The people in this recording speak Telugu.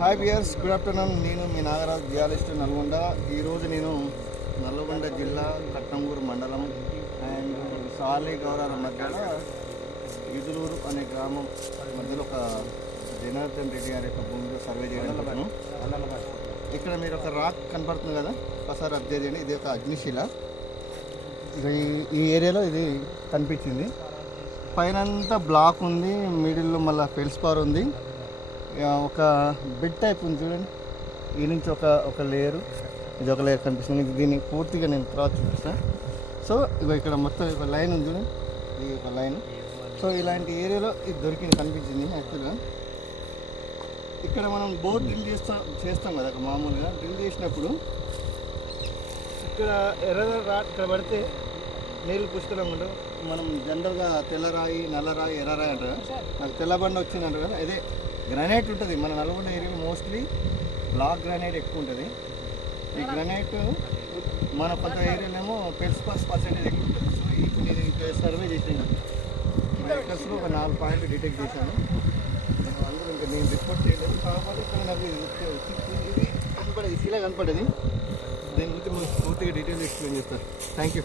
హాయ్ బియర్స్ గుడ్ ఆఫ్టర్నూన్ నేను మీ నాగరాజ్ జియాలజిస్ట్ నల్గొండ. ఈరోజు నేను నల్గొండ జిల్లా కట్టంగూరు మండలం అండ్ సాలి గౌరాల మధ్యలో ఇదులూరు అనే గ్రామం మధ్యలో ఒక జనార్దన్ రెడ్డి గారి యొక్క భూమిలో సర్వే చేయడం ఇక్కడ మీరు ఒక రాక్ కనపడుతుంది కదా ఒకసారి అబ్జర్వ్ చేయండి. ఇది ఒక అగ్నిశిల. ఇది ఈ ఏరియాలో ఇది కనిపించింది. పైనంతా బ్లాక్ ఉంది మిడిల్లో మళ్ళీ ఫెల్స్ పవర్ ఉంది. ఒక బెడ్ టైప్ ఉంది చూడండి. ఈ నుంచి ఒక ఒక లేయరు ఇది ఒక లేయర్ కనిపిస్తుంది. దీన్ని పూర్తిగా నేను తర్వాత చూపిస్తాను సో ఇగో ఇక్కడ మొత్తం ఒక లైన్ ఉంది చూడండి. ఇది ఒక లైన్ సో ఇలాంటి ఏరియాలో ఇది దొరికింది కనిపించింది యాక్చువల్గా ఇక్కడ మనం బోర్ డ్రిల్ చేస్తాం చేస్తాం కదా ఒక మామూలుగా. డ్రిల్ చేసినప్పుడు ఇక్కడ ఎర్ర రా ఇక్కడ పడితే నీళ్ళు పుష్కలం ఉండవు. మనం జనరల్గా తెల్లరాయి నల్లరాయి ఎర్రరాయి అంటారు కదా. నాకు తెల్లబండ వచ్చింది అంటారు కదా. అదే గ్రానైట్ ఉంటుంది. మన నల్గొండ ఏరియాలో మోస్ట్లీ బ్లాక్ గ్రానైట్ ఎక్కువ ఉంటుంది. ఈ గ్రానైట్ మన కొంత ఏరియాలో పెల్స్ పర్సెంటేజ్ ఎక్కువ ఉంటుంది. సో ఇప్పుడు నేను సర్వే చేసాను ఒక నాలుగు పాయింట్లు డిటెక్ట్ చేశాను. అందరూ ఇంకా నేను రిపోర్ట్ చేయలేదు. కాకపోతే ఇక్కడ నాకు ఇది కనపడేది. శిలా కనపడేది. దీని గురించి మీకు పూర్తిగా డీటెయిల్ ఎక్స్ప్లెయిన్ చేస్తారు. Thank you